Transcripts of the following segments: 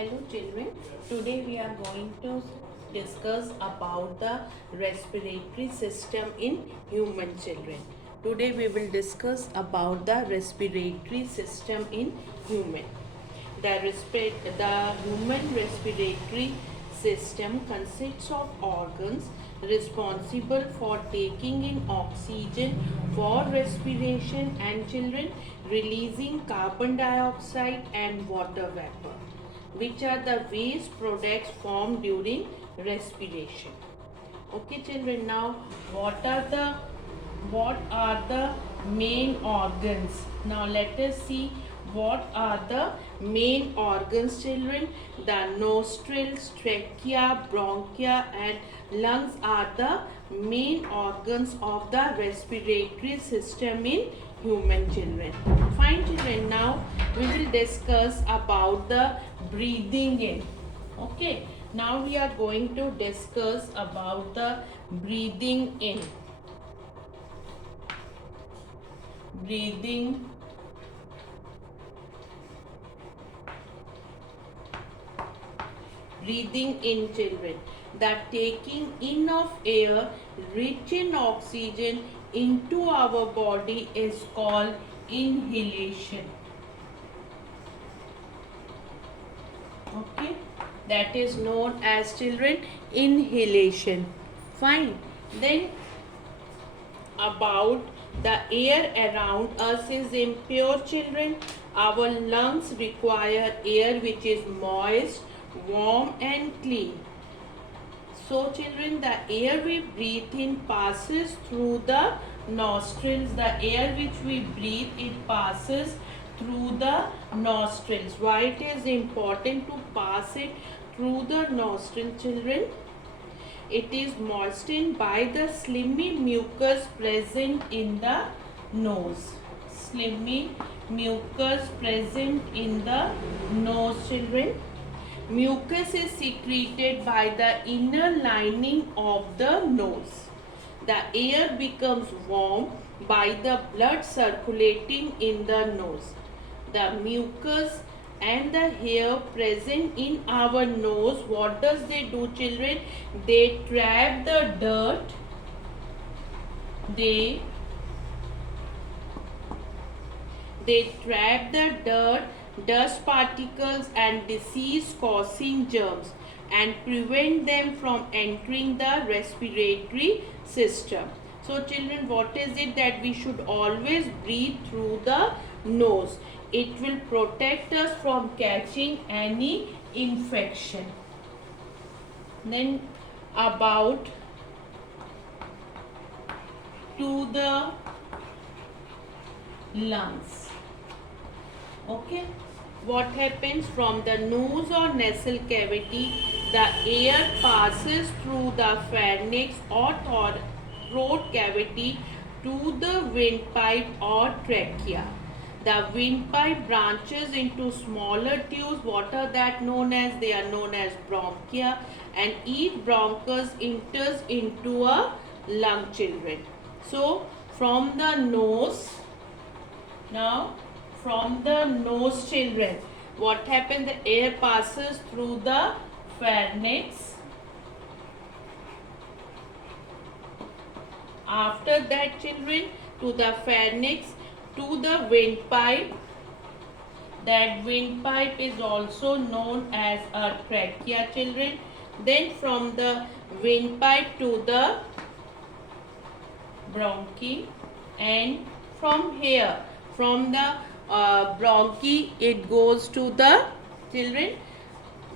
Hello children, today we are going to discuss about the respiratory system in human children. Today we will discuss about the respiratory system in human. The human respiratory system consists of organs responsible for taking in oxygen for respiration and children releasing carbon dioxide and water vapor, which are the waste products formed during respiration. Okay children, now what are the main organs? Now let us see what are the main organs children. The nostrils, trachea, bronchia and lungs are the main organs of the respiratory system in human children. Fine children, now we will discuss about the breathing in. Okay, now we are going to discuss about the breathing in. Breathing in children. The taking in of air rich in oxygen into our body is called inhalation. Okay, that is known as children inhalation. Fine. Then about the air around us is impure children. Our lungs require air which is moist, warm and clean. So children, the air we breathe in passes through the nostrils. The air which we breathe, it passes through the nostrils. Why it is important to pass it through the nostril children? It is moistened by the slimy mucus present in the nose. Slimy mucus present in the nose children. Mucus is secreted by the inner lining of the nose. The air becomes warm by the blood circulating in the nose. The mucus and the hair present in our nose, what does they do children? They trap the dirt. They trap the dirt, dust particles and disease causing germs and prevent them from entering the respiratory system. So children, what is it that we should always breathe through the nose? It will protect us from catching any infection. Then about to the lungs. Okay, what happens from the nose or nasal cavity? The air passes through the pharynx or throat cavity to the windpipe or trachea. The windpipe branches into smaller tubes. What are that known as? They are known as bronchia, and each bronchus enters into a lung children. So from the nose, now from the nose children, what happens? The air passes through the pharynx. After that children, to the pharynx, to the windpipe. That windpipe is also known as a trachea children. Then from the windpipe to the bronchi, and from here, from the bronchi, it goes to the children.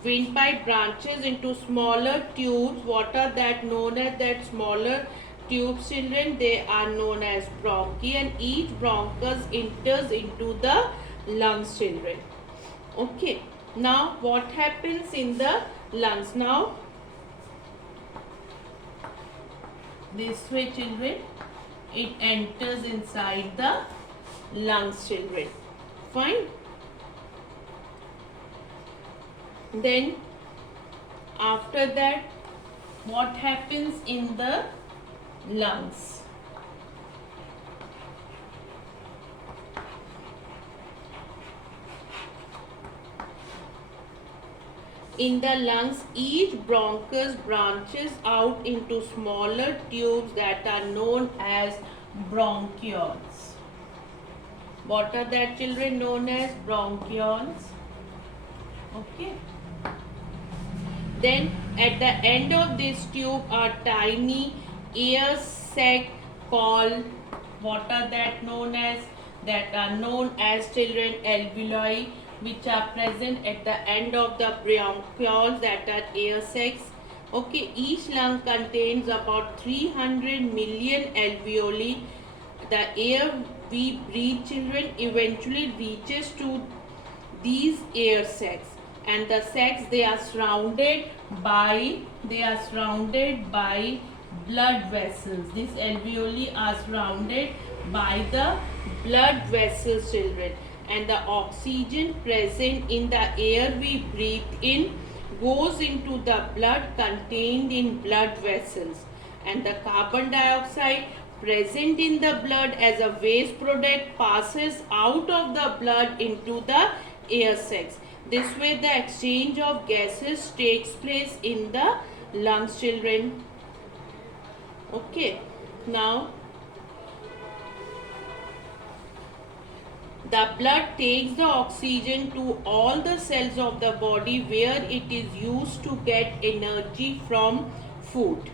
Windpipe branches into smaller tubes. What are that known as? That smaller tubes children, they are known as bronchi, and each bronchus enters into the lungs children. Okay, now what happens in the lungs? Now this way children, it enters inside the lungs children. Fine. Then after that, what happens in the lungs? In the lungs, each bronchus branches out into smaller tubes that are known as bronchioles. What are that, children, known as bronchioles? Okay. Then at the end of this tube are tiny air sac called, what are that known as? That are known as, children, alveoli, which are present at the end of the bronchioles, that are air sacs. Okay, each lung contains about 300 million alveoli. The air we breathe, children, eventually reaches to these air sacs, and the sacs, they are surrounded by blood vessels. These alveoli are surrounded by the blood vessels, children, and the oxygen present in the air we breathe in goes into the blood contained in blood vessels, and the carbon dioxide present in the blood as a waste product passes out of the blood into the air sacs. This way the exchange of gases takes place in the lungs, children. Okay. Now the blood takes the oxygen to all the cells of the body where it is used to get energy from food.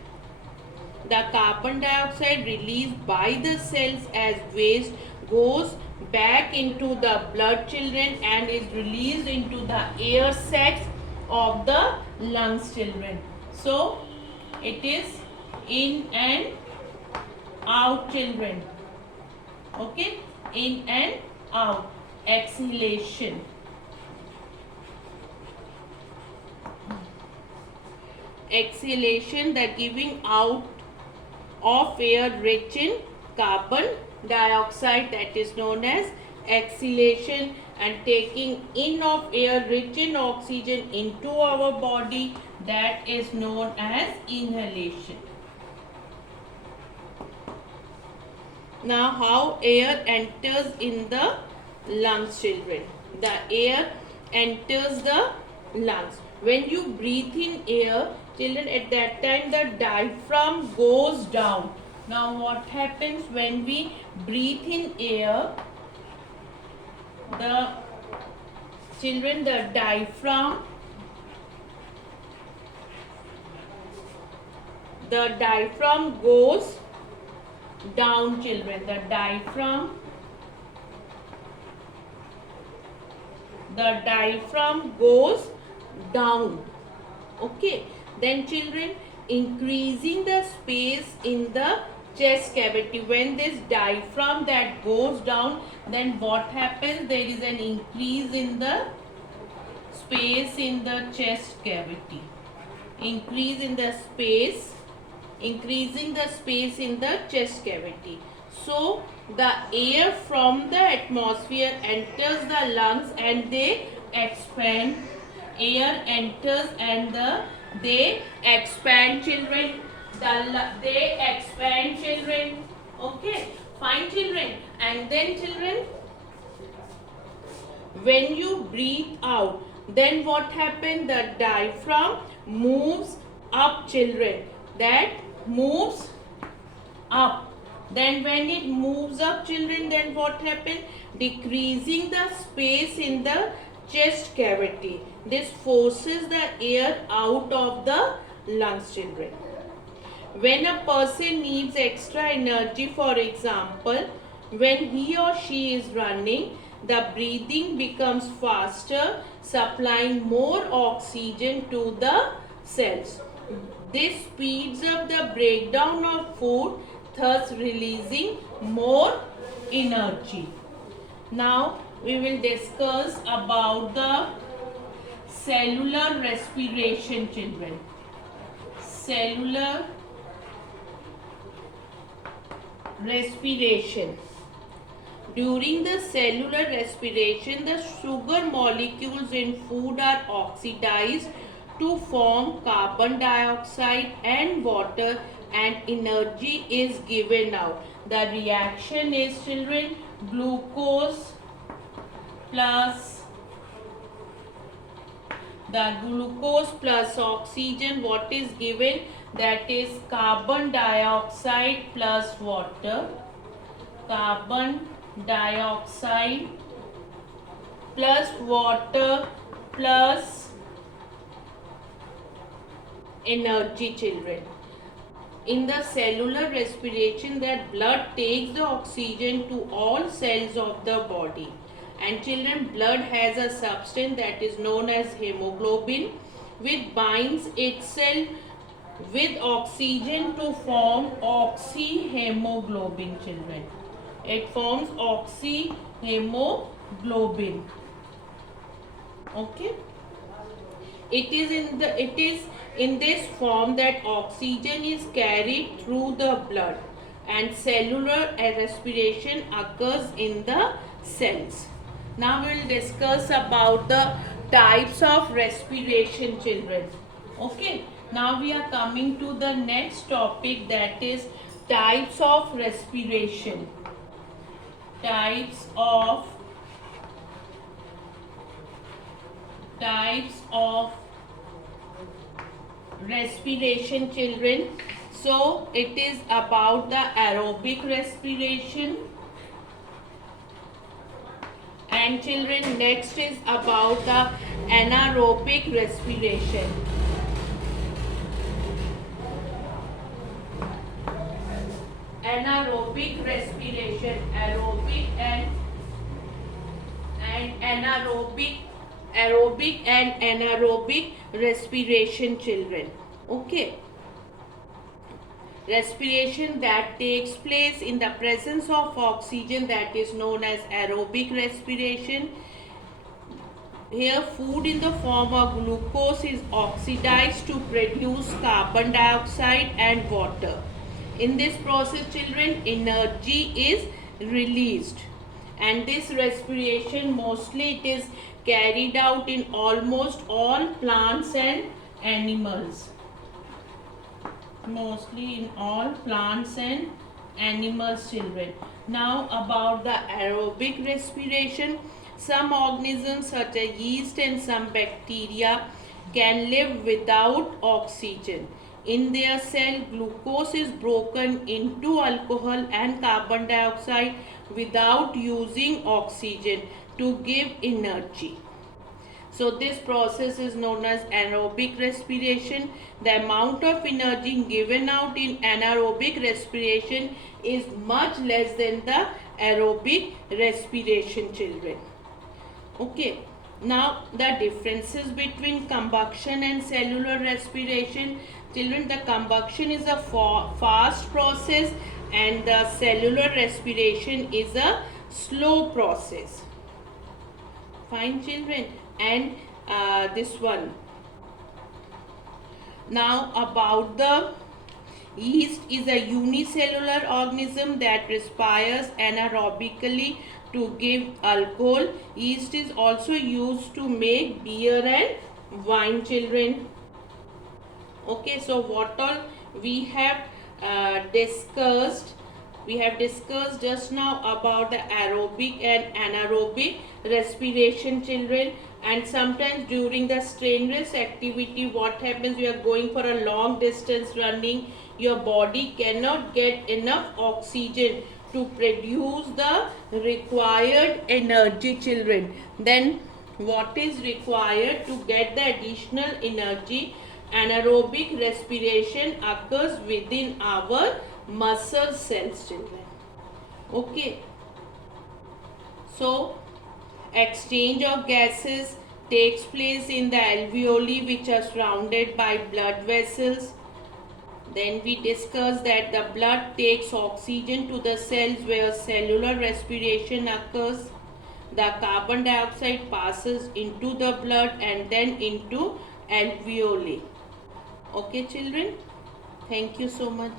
The carbon dioxide released by the cells as waste goes back into the blood, children, and is released into the air sacs of the lungs, children. So it is in and out, children. Okay, in and out. Exhalation. Exhalation, the giving out of air rich in carbon dioxide, that is known as exhalation, and taking in of air rich in oxygen into our body, that is known as inhalation. Now how air enters in the lungs, children? The air enters the lungs. When you breathe in air, children, at that time the diaphragm goes down. Now what happens when we breathe in air? The children, the diaphragm goes down, children. The diaphragm goes down. Okay. Then, children, increasing the space in the chest cavity. When this diaphragm that goes down, then what happens? There is an increase in the space in the chest cavity. Increasing the space in the chest cavity. So the air from the atmosphere enters the lungs and they expand. Air enters and they expand, children. They expand, children. Okay, fine, children. And then, children, when you breathe out, then what happens? The diaphragm moves up, children. That moves up. Then when it moves up, children, then what happens? Decreasing the space in the chest cavity. This forces the air out of the lungs, children. When a person needs extra energy, for example, when he or she is running, the breathing becomes faster, supplying more oxygen to the cells. This speeds up the breakdown of food, thus releasing more energy. Now we will discuss about the cellular respiration, children. Cellular respiration. During the cellular respiration, the sugar molecules in food are oxidized to form carbon dioxide and water, and energy is given out. The reaction is, children, glucose plus The glucose plus oxygen, what is given? That is carbon dioxide plus water. Carbon dioxide plus water plus energy, children. In the cellular respiration, that blood takes the oxygen to all cells of the body. And children, blood has a substance that is known as hemoglobin, which binds itself with oxygen to form oxyhemoglobin, children. It forms oxyhemoglobin. Okay. It is in this form that oxygen is carried through the blood and cellular respiration occurs in the cells. Now we will discuss about the types of respiration, children. Okay. Now we are coming to the next topic, that is types of respiration. Types of respiration, children. So it is about the aerobic respiration, and children, next is about the anaerobic respiration. Anaerobic respiration, aerobic and aerobic and anaerobic respiration, children. Okay. Respiration that takes place in the presence of oxygen, that is known as aerobic respiration. Here food in the form of glucose is oxidized to produce carbon dioxide and water. In this process, children, energy is released. And this respiration, mostly it is carried out in almost all plants and animals. Mostly in all plants and animals, children. Now about the aerobic respiration. Some organisms such as yeast and some bacteria can live without oxygen. In their cell, glucose is broken into alcohol and carbon dioxide without using oxygen to give energy. So this process is known as anaerobic respiration. The amount of energy given out in anaerobic respiration is much less than the aerobic respiration, children. Okay. Now the differences between combustion and cellular respiration. Children, the combustion is a fast process and the cellular respiration is a slow process. Fine, children. And this one. Now about the yeast is a unicellular organism that respires anaerobically to give alcohol. Yeast is also used to make beer and wine, children. Okay, so what all we have discussed? We have discussed just now about the aerobic and anaerobic respiration, children. And sometimes during the strenuous activity, what happens? We are going for a long distance running. Your body cannot get enough oxygen to produce the required energy, children. Then what is required to get the additional energy? Anaerobic respiration occurs within our muscle cells, children. Okay. So exchange of gases takes place in the alveoli, which are surrounded by blood vessels. Then we discussed that the blood takes oxygen to the cells where cellular respiration occurs. The carbon dioxide passes into the blood and then into alveoli. Okay, children. Thank you so much.